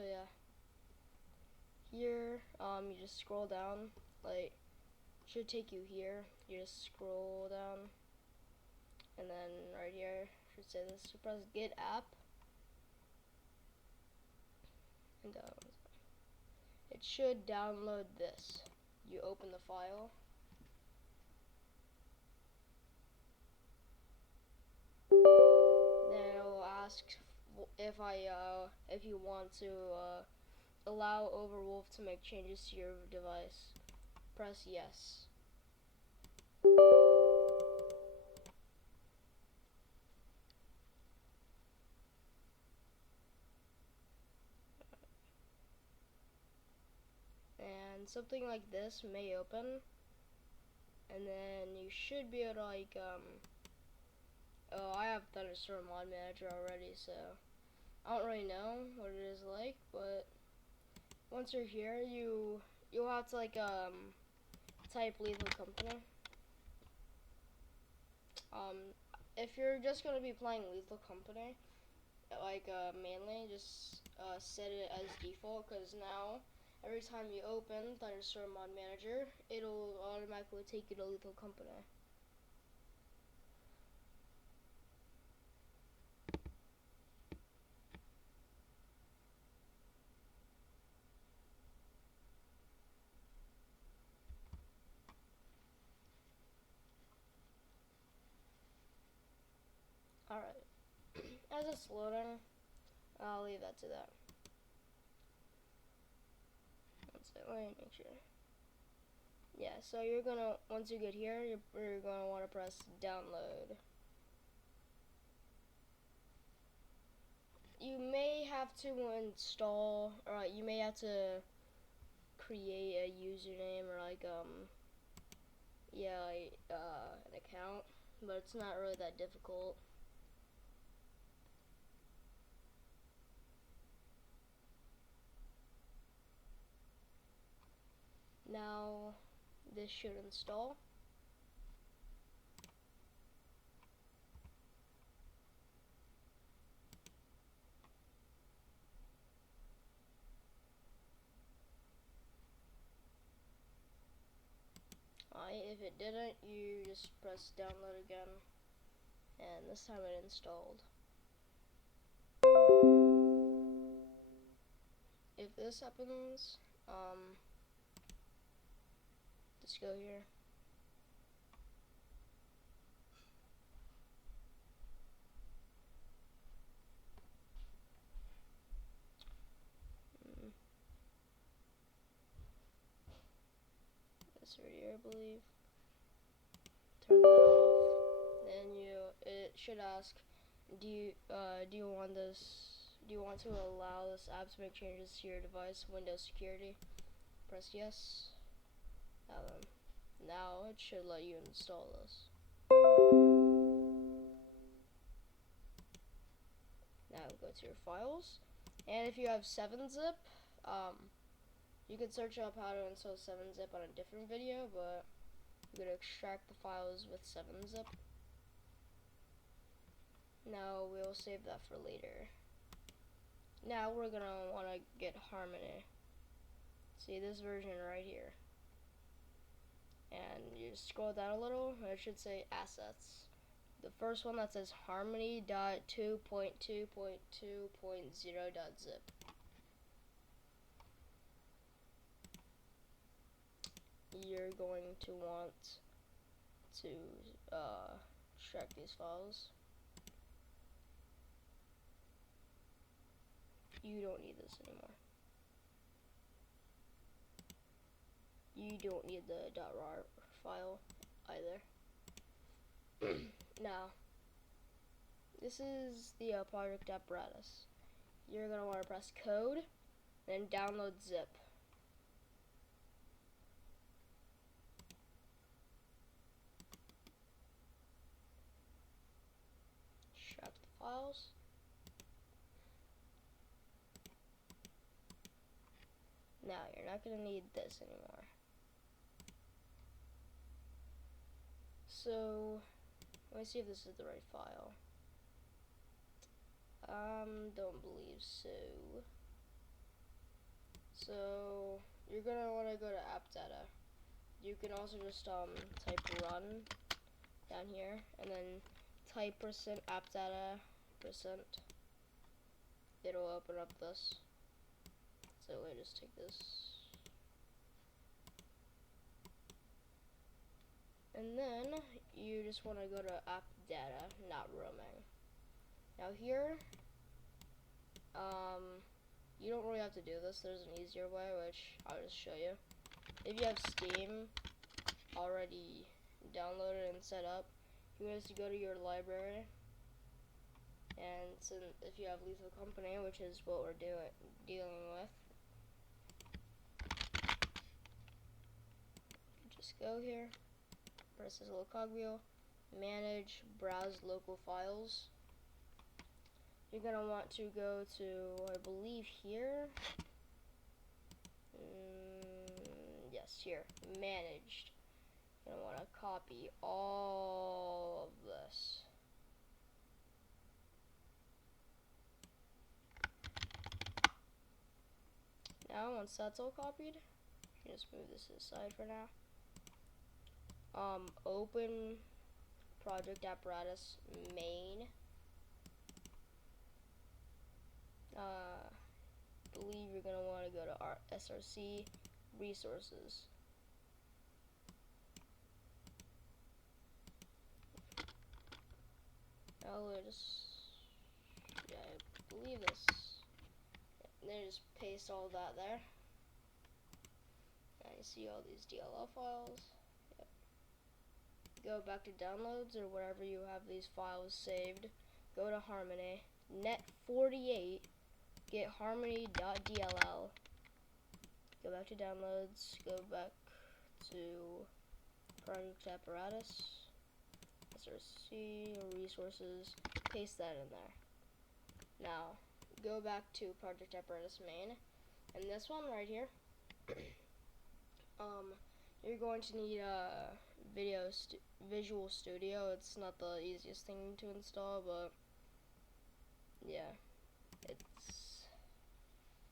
So yeah, here you just scroll down, like should take you here. You just scroll down, and then right here should say this. You press get app, and it should download this. You open the file. Then it will ask if you want to allow Overwolf to make changes to your device. Press yes. And something like this may open, and then you should be able to like oh, I have Thunderstore Mod Manager already, so I don't really know what it is like, but once you're here, you'll have to like type Lethal Company. If you're just gonna be playing Lethal Company, like mainly, just set it as default, because now every time you open Thunderstorm Mod Manager, it'll automatically take you to Lethal Company. Alright, as it's loading, I'll leave that to that. Let me make sure. Yeah, so you're gonna, once you get here, you're gonna want to press download. You may have to install, or you may have to create a username or like an account, but it's not really that difficult. Now this should install. If it didn't, you just press download again, and this time it installed. If this happens, just go here. This right here, I believe. Turn that off. Then it should ask, do you want to allow this app to make changes to your device, Windows security? Press yes. Now it should let you install this. Now go to your files, and if you have 7-zip, you can search up how to install 7-zip on a different video, but I'm going to extract the files with 7-zip. Now we'll save that for later. Now we're going to want to get Harmony. See this version right here. And you scroll down a little, and it should say assets. The first one that says harmony.2.2.2.0.zip. You're going to want to extract these files. You don't need this anymore. You don't need the .rar file either. Now, this is the project apparatus. You're going to want to press code, then download zip. Extract the files. Now, you're not going to need this anymore. So, let me see if this is the right file. Don't believe so. So you're gonna want to go to app data. You can also just type run down here and then type %app data %. It'll open up this. So let me just take this. And then you just want to go to app data, not roaming. Now here, you don't really have to do this. There's an easier way, which I'll just show you. If you have Steam already downloaded and set up, you just go to your library, and if you have Lethal Company, which is what we're dealing with, just go here, press this little cogwheel, manage, browse local files. You're gonna want to go to, I believe here, yes, here, managed. You're gonna want to copy all of this. Now, once that's all copied, you can just move this to the side for now. Open project apparatus main. Believe you're gonna want to go to our SRC resources. Now I believe this. Then just paste all that there. And you see all these DLL files. Yep. Go back to downloads or wherever you have these files saved. Go to Harmony. Net48. Get harmony.dll. Go back to downloads. Go back to project apparatus. SRC resources. Paste that in there. Now go back to project apparatus main, and this one right here. You're going to need a Visual Studio. It's not the easiest thing to install, but yeah,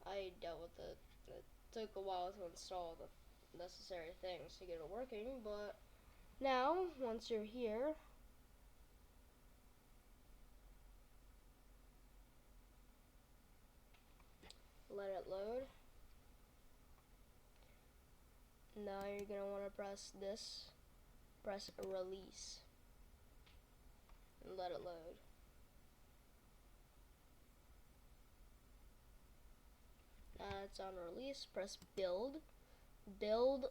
I dealt with it. It took a while to install the necessary things to get it working, but now once you're here, let it load. Now you're going to want to press release, and let it load. It's on release, press build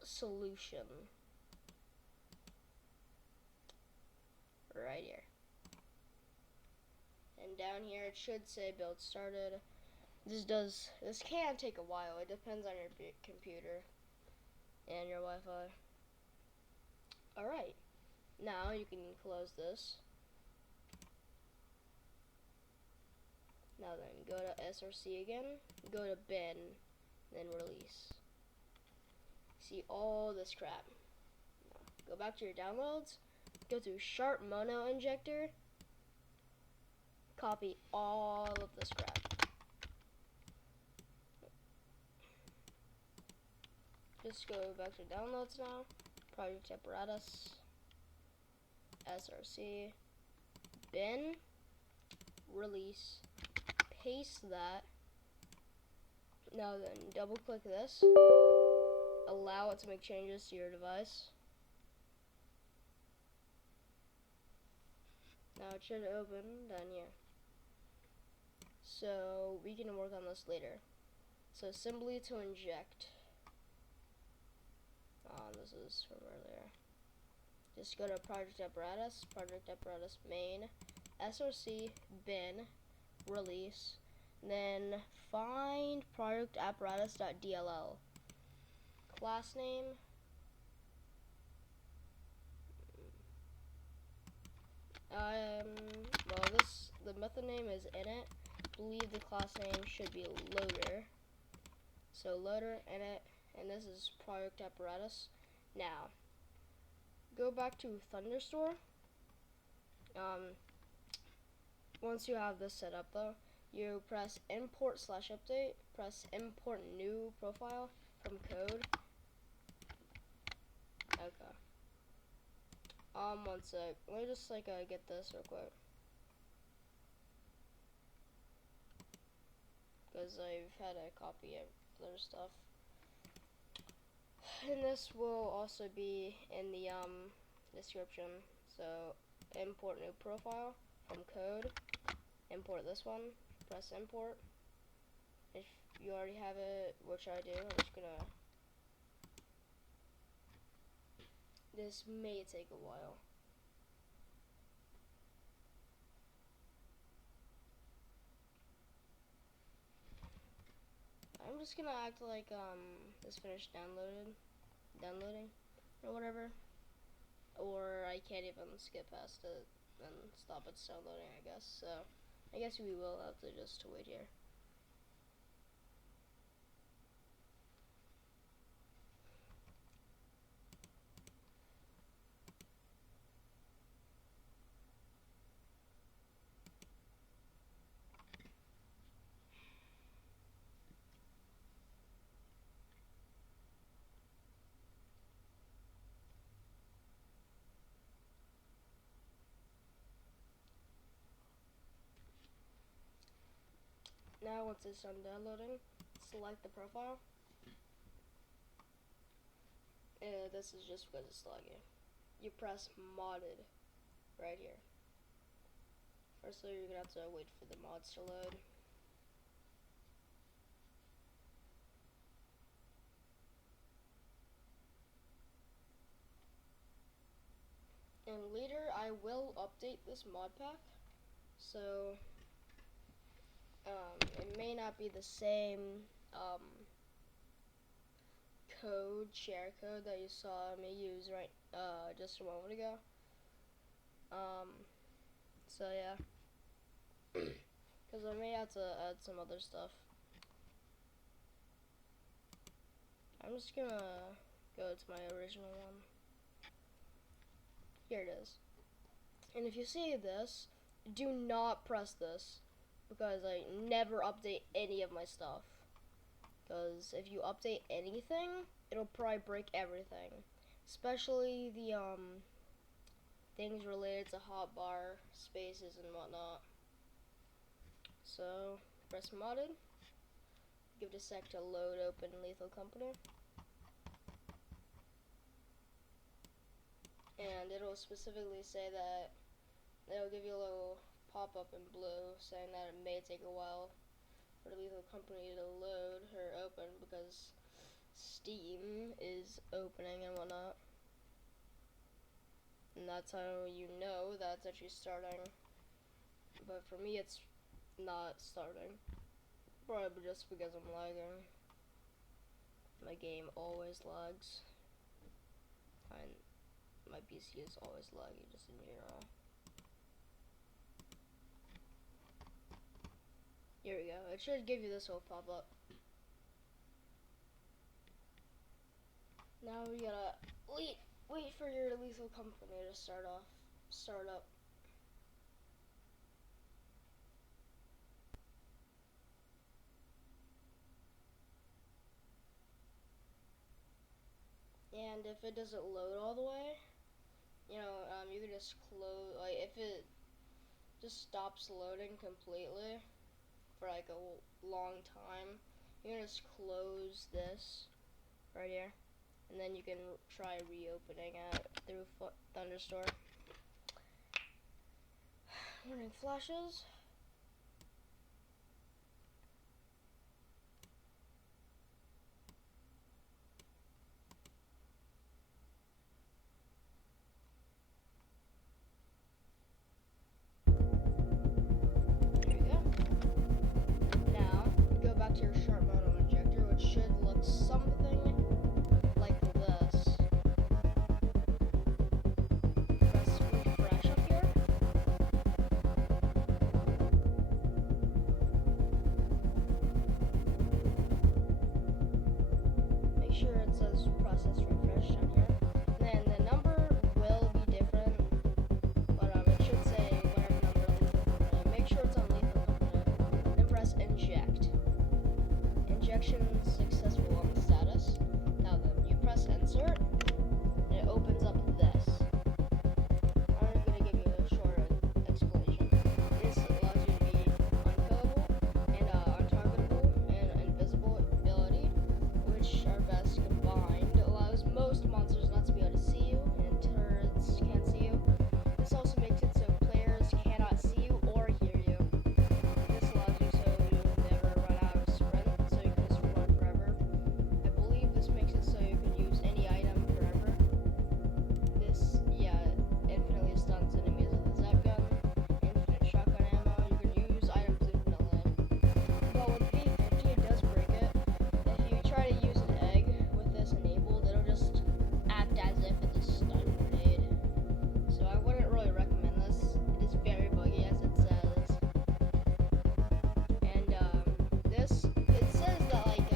solution, right here. And down here it should say build started. This can take a while. It depends on your computer and your Wi-Fi. Alright, now you can close this. Now then, go to SRC again, go to bin, then release. See all this crap. Now, go back to your downloads, go to Sharp Mono Injector, copy all of this crap. Just go back to downloads now, project apparatus, SRC, bin, release, paste that. Now then, double click this, allow it to make changes to your device. Now it should open down here. So we can work on this later. So assembly to inject. This is from earlier. Just go to project apparatus main, SRC, bin, release, then find project apparatus.dll. Class name. Well, the method name is init. Believe the class name should be loader. So loader, init, and this is project apparatus. Now, go back to thunderstore. Once you have this set up though, you press import/update, press import new profile from code. Okay. One sec. Let me just get this real quick, because I've had to copy other stuff. And this will also be in the description. So import new profile from code. Import this one. Press import. If you already have it, which I do, I'm just gonna. This may take a while. I'm just gonna act like this finished downloading or whatever, or I can't even skip past it and stop it downloading, I guess. So I guess we will have to just wait here. Now once it's done downloading, select the profile. This is just because it's lagging. You press modded right here. Firstly, you're gonna have to wait for the mods to load. And later, I will update this mod pack, so it may not be the same share code that you saw me use just a moment ago. So yeah, because I may have to add some other stuff. I'm just gonna go to my original one. Here it is. And if you see this, do not press this, because I never update any of my stuff. Because if you update anything, it'll probably break everything, especially the things related to hotbar spaces and whatnot. So press modded. Give it a sec to load open Lethal Company. And it'll specifically say that it'll give you a little pop-up in blue saying that it may take a while for the Lethal Company to load or open, because Steam is opening and whatnot. And that's how you know that's actually starting. But for me, it's not starting. Probably just because I'm lagging. My game always lags. And my PC is always laggy, just in general. Here we go. It should give you this whole pop-up. Now we gotta wait for your Lethal Company to start up. And if it doesn't load all the way, you can just close. If it just stops loading completely for a long time, you can just close this right here, and then you can try reopening it through thunderstore. Warning flashes. To your sharp mono injector, which should look something like this. Press refresh up here. connection successful on the status. Now then, you press insert, and it opens up this. I'm going to give you a short explanation. This allows you to be unkillable and untargetable and invisibility, which are best combined. Allows most monsters not to be able to see you, and turrets can't see you. This also makes it so players cannot see you or hear you. This allows you so you never run out of sprint, so you can just run forever. I believe this makes it so you can use any item forever. This, yeah, infinitely stuns enemies with a zap gun, infinite shotgun ammo. You can use items infinitely. But with B50, it does break it. If you try to use an egg with this enabled, it'll just act as if it's a stun grenade. So I wouldn't really recommend this. It is very buggy, as it says. And this, it says that like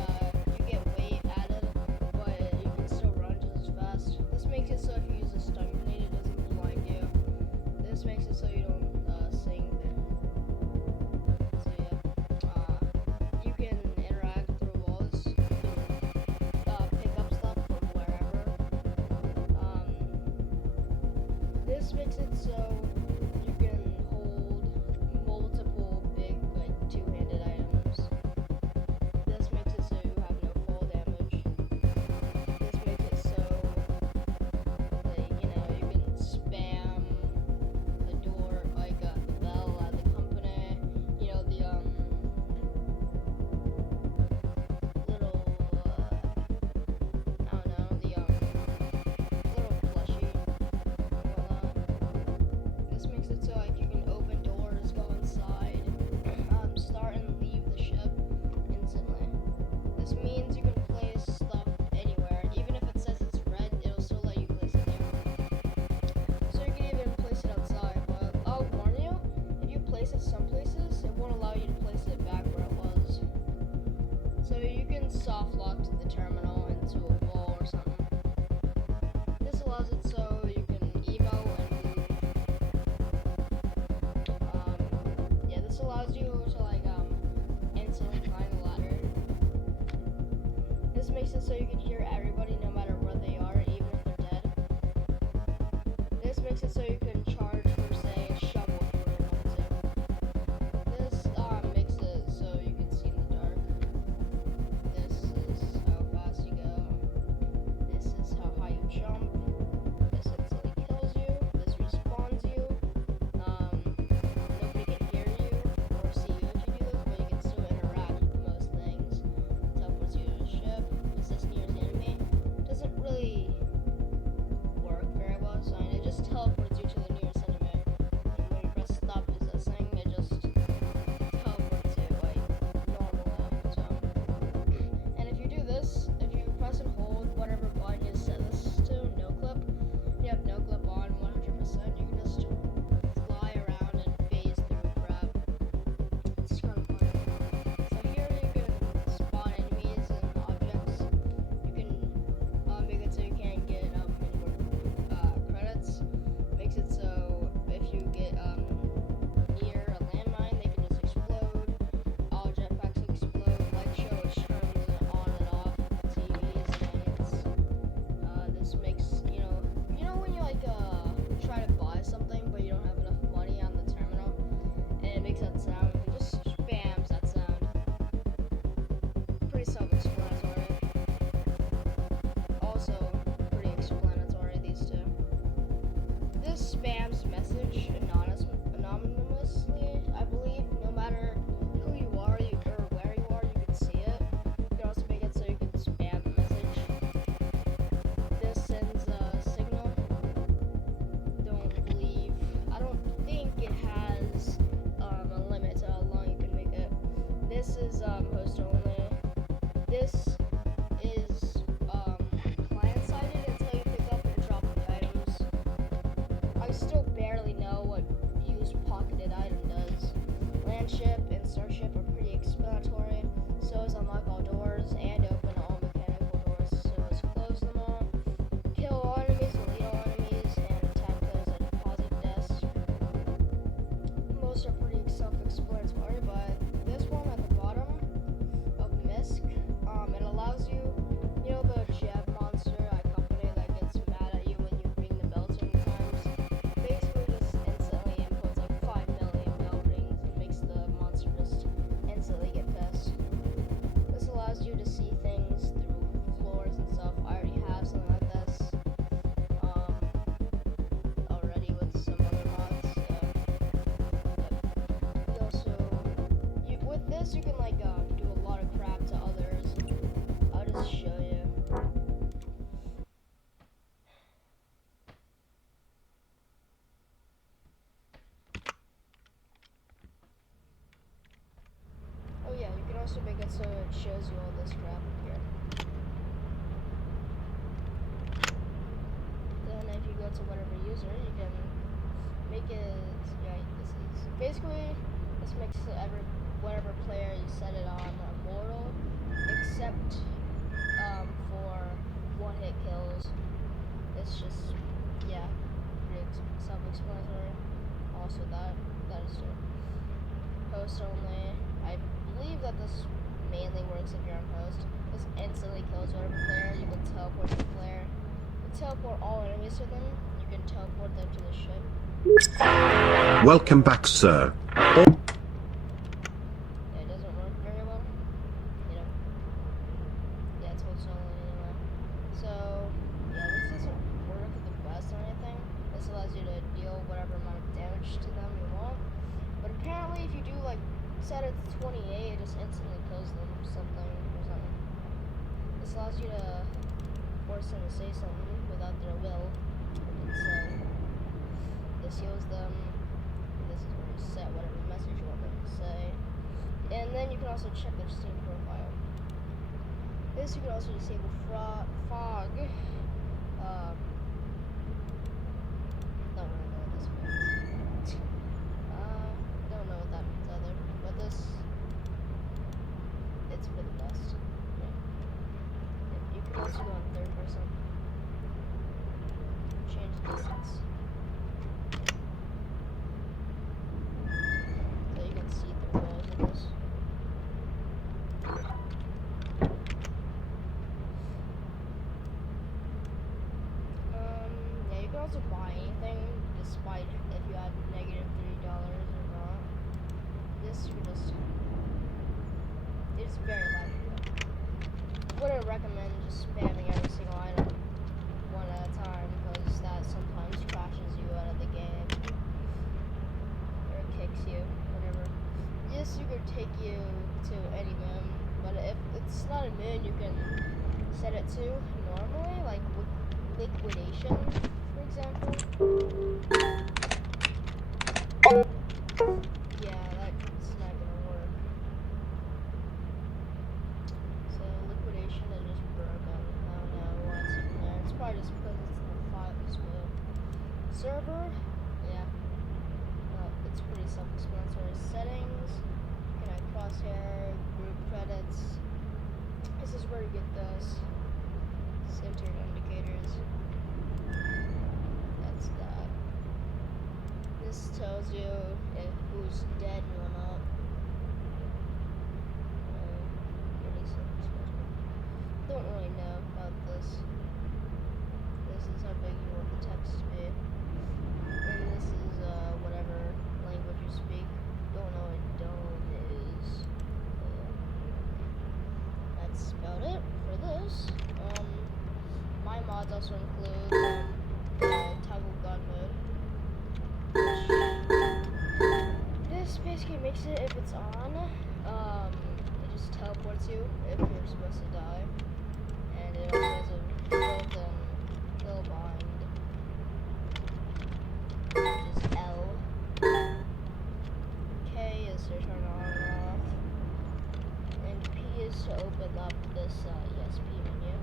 you get weight added, but you can still run just as fast. This makes it so if you use a stun grenade, it doesn't blind you. This makes it so you don't sink. So yeah, you can interact through walls. You can pick up stuff from wherever. This makes it so you can hold multiple big, like, two-handed items. This makes it so you have no fall damage. This makes it so, like, you know, you can spam the door, like, the bell at the company. You know, the, little, I don't know, the, little plushie. This makes it so like you can open doors, go inside, start and leave the ship instantly. This means you can place stuff anywhere. Even if it says it's red, it'll still let you place it there. So you can even place it outside, but I'll warn you, if you place it some places, it won't allow you to place it back where it was. So you can soft lock to the terminal into a wall or something. This allows it so you can emo and move. Yeah, this allows you to like instantly climb the ladder. This makes it so you can hear everybody no matter where they are, even if they're dead. This makes it so you can charge for, say, a shovel if you really want to. This makes it so you can see in the dark. This is how fast you go. This is how high you jump. This instantly kills you. This respawns you. Nobody can hear you or see you if you do this, but you can still interact with most things. Teleports you to the ship. Is this near the enemy? Doesn't really work very well, so it just teleports you to the nearest enemy. And when you press stop possessing, it just teleports you like normally. So, and if you do this, if you press and hold whatever button you set this to, no clip, you have no clip on 100%, you can just fly around and phase through crap. It's kind of funny. So here you can spawn enemies and objects. You can make it so you can't get any more credits. Makes it so if you get near a landmine, they can just explode. All jetpacks explode. Light show turns on and off. TVs, lights. This makes you know when you like try to buy something but you don't have enough money on the terminal, and it makes that sound. It just spams that sound. Pretty self-explanatory. Also pretty explanatory, these two. This spams message anonymously, I believe. No matter who you are or where you are, you can see it. You can also make it so you can spam the message. This sends a signal. I don't think it has a limit to how long you can make it. This is host only. This is client-sided until you pick up and drop the items. I still barely know what use pocketed item does. Land ship and starship are pretty explanatory. So is unlock all doors and open all mechanical doors. So is close them all. Kill all enemies, delete all enemies, and attack players at deposit desk. Most are pretty self-explanatory, but this one at the bottom of MISC also make it so it shows you all this crap here. Then if you go to whatever user, you can make it, yeah, this is basically, this makes whatever player you set it on immortal, except for one-hit kills. It's just, yeah, pretty self-explanatory. Also that is true. Host only. I believe that this mainly works if you're on host. This instantly kills whatever player. You can teleport the player. You can teleport all enemies to them. You can teleport them to the ship. Welcome back, sir. Yeah, it doesn't work very well. You know. Yeah, it's host only anyway. So, yeah, this doesn't work the best or anything. This allows you to deal whatever amount of damage to them you want. But apparently if you do like set it to 28, it just instantly kills them something or something. This allows you to force them to say something without their will. So this heals them. This is where you set whatever message you want them to say. And then you can also check their Steam profile. This you can also disable fog. Don't really know what this means. Don't know what that means either. But this, it's for the best. Yeah. You can also go in third person. Change distance. So you can see the walls of this. Yeah, you can also buy anything, despite if you had negative $3 or not. This you can just, it's very likely. Wouldn't recommend just spamming every single item one at a time, because that sometimes crashes you out of the game or kicks you, whatever. This you could take you to any moon, but if it's not a moon, you can set it to normally, like liquidation, for example. Yeah, that's not gonna work. So liquidation is just broken. I don't know why it's even there. It's probably just because it's in the file smooth. Server, yeah. It's pretty self-explanatory. Settings, connect crosshair, group credits. This is where you get those centered indicators. That's that. This tells you if who's dead or not. Pretty self-explanatory. Don't really know about this. This is how big you want the text to be. And this is whatever language you speak. Don't know what dome is. That's about it for this. My mods also include toggle gun mode. This basically makes it, if it's on, it just teleports you if you're supposed to die. And it also has a built-in kill bind, which is L. K is to turn on and off. And P is to open up this ESP menu.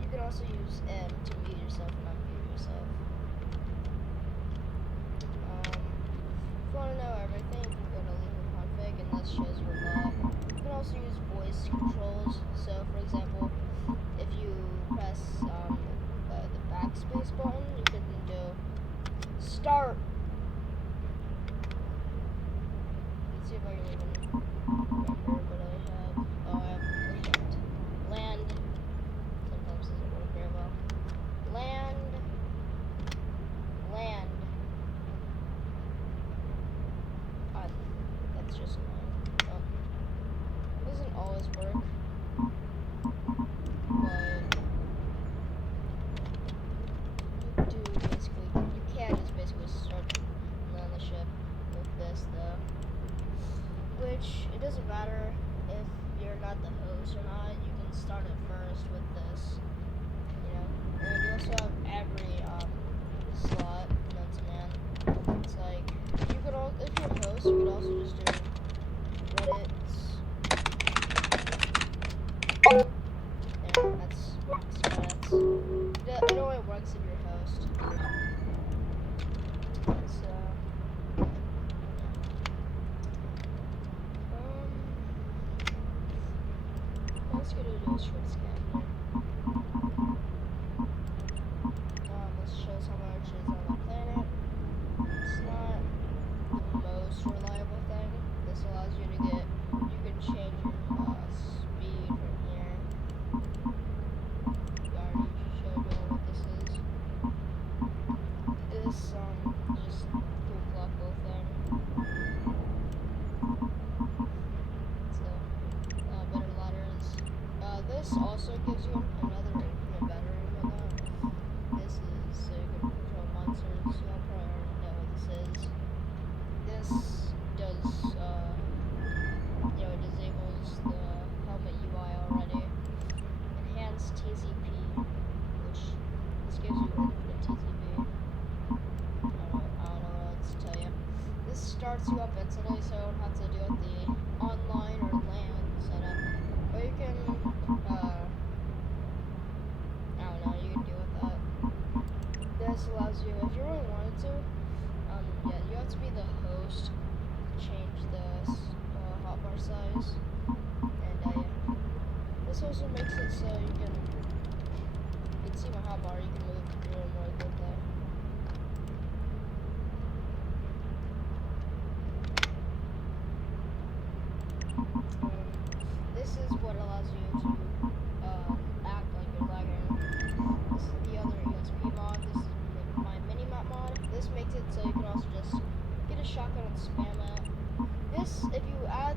You can also use M to mute yourself and unmute yourself. If you want to know everything, you can go to legal config, and this shows you a lot. You can also use voice controls. So, for example, if you press the backspace button, you can do start. Let's see if I can even remember what I have. Oh, I have land. Sometimes doesn't work very well. Land. That's just annoying. It doesn't always work, but you can just basically start on the ship with this though. Which, it doesn't matter if you're not the host or not, you can start it first with this, you know. And you also have every slot known to man. It's like, if you're a host, you could also just do that's max credits. It only works if you're host. So, let's go to do a short scan here. This shows how much is on the planet. It's not the most reliable thing. This allows you to get, you can change your speed from here. I already showed you what this is. This, just cool collectible thing. So, better ladders. This also gives you another infinite battery and whatnot. This is so you can control monsters. Y'all probably already know what this is. This does, it disables the helmet UI already. Enhanced TCP, which this gives you infinite TCP. I don't know what else to tell you. This starts you up instantly, so you don't have to deal with the online or LAN setup. But you can, I don't know, you can deal with that. This allows you, if you really wanted to, yeah, you have to be the host to change the hotbar size. And yeah, this also makes it so you can see my hotbar, you can move through them really quickly. This is what allows you to act like you're lagging. This is the other ESP mod. This is my mini-map mod. This makes it so you can also just get a shotgun and spam it. This, if you have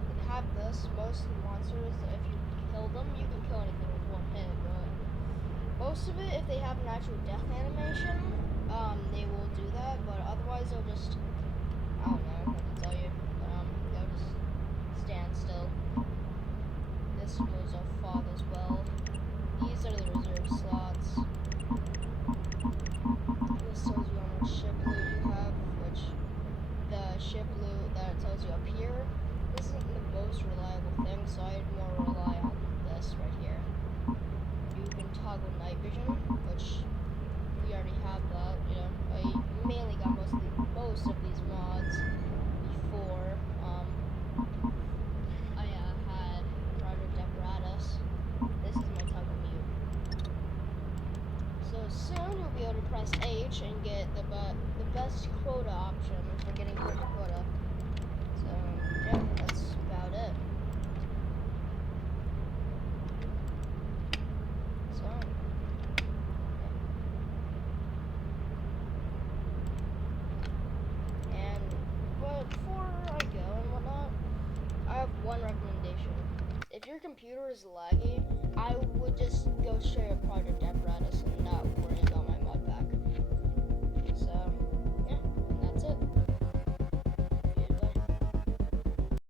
this, most monsters, if you kill them, you can kill anything with one hit, but most of it, if they have an actual death animation, they will do that, but otherwise they'll just, I don't know what to tell you, they'll just stand still. This moves off fog as well. These are the reserve slots. This tells you how much ship loot you have, which the ship loot that it tells you up here isn't the most reliable thing, so I'd more rely on this right here. You can toggle night vision, which we already have that, you know. I mainly got most of these mods before I had Project Apparatus. This is my toggle mute. So soon you'll be able to press H and get the best quota option for getting perfect quota. So yeah, that's about it. So yeah. And but before I go and whatnot, I have one recommendation. If your computer is laggy, I would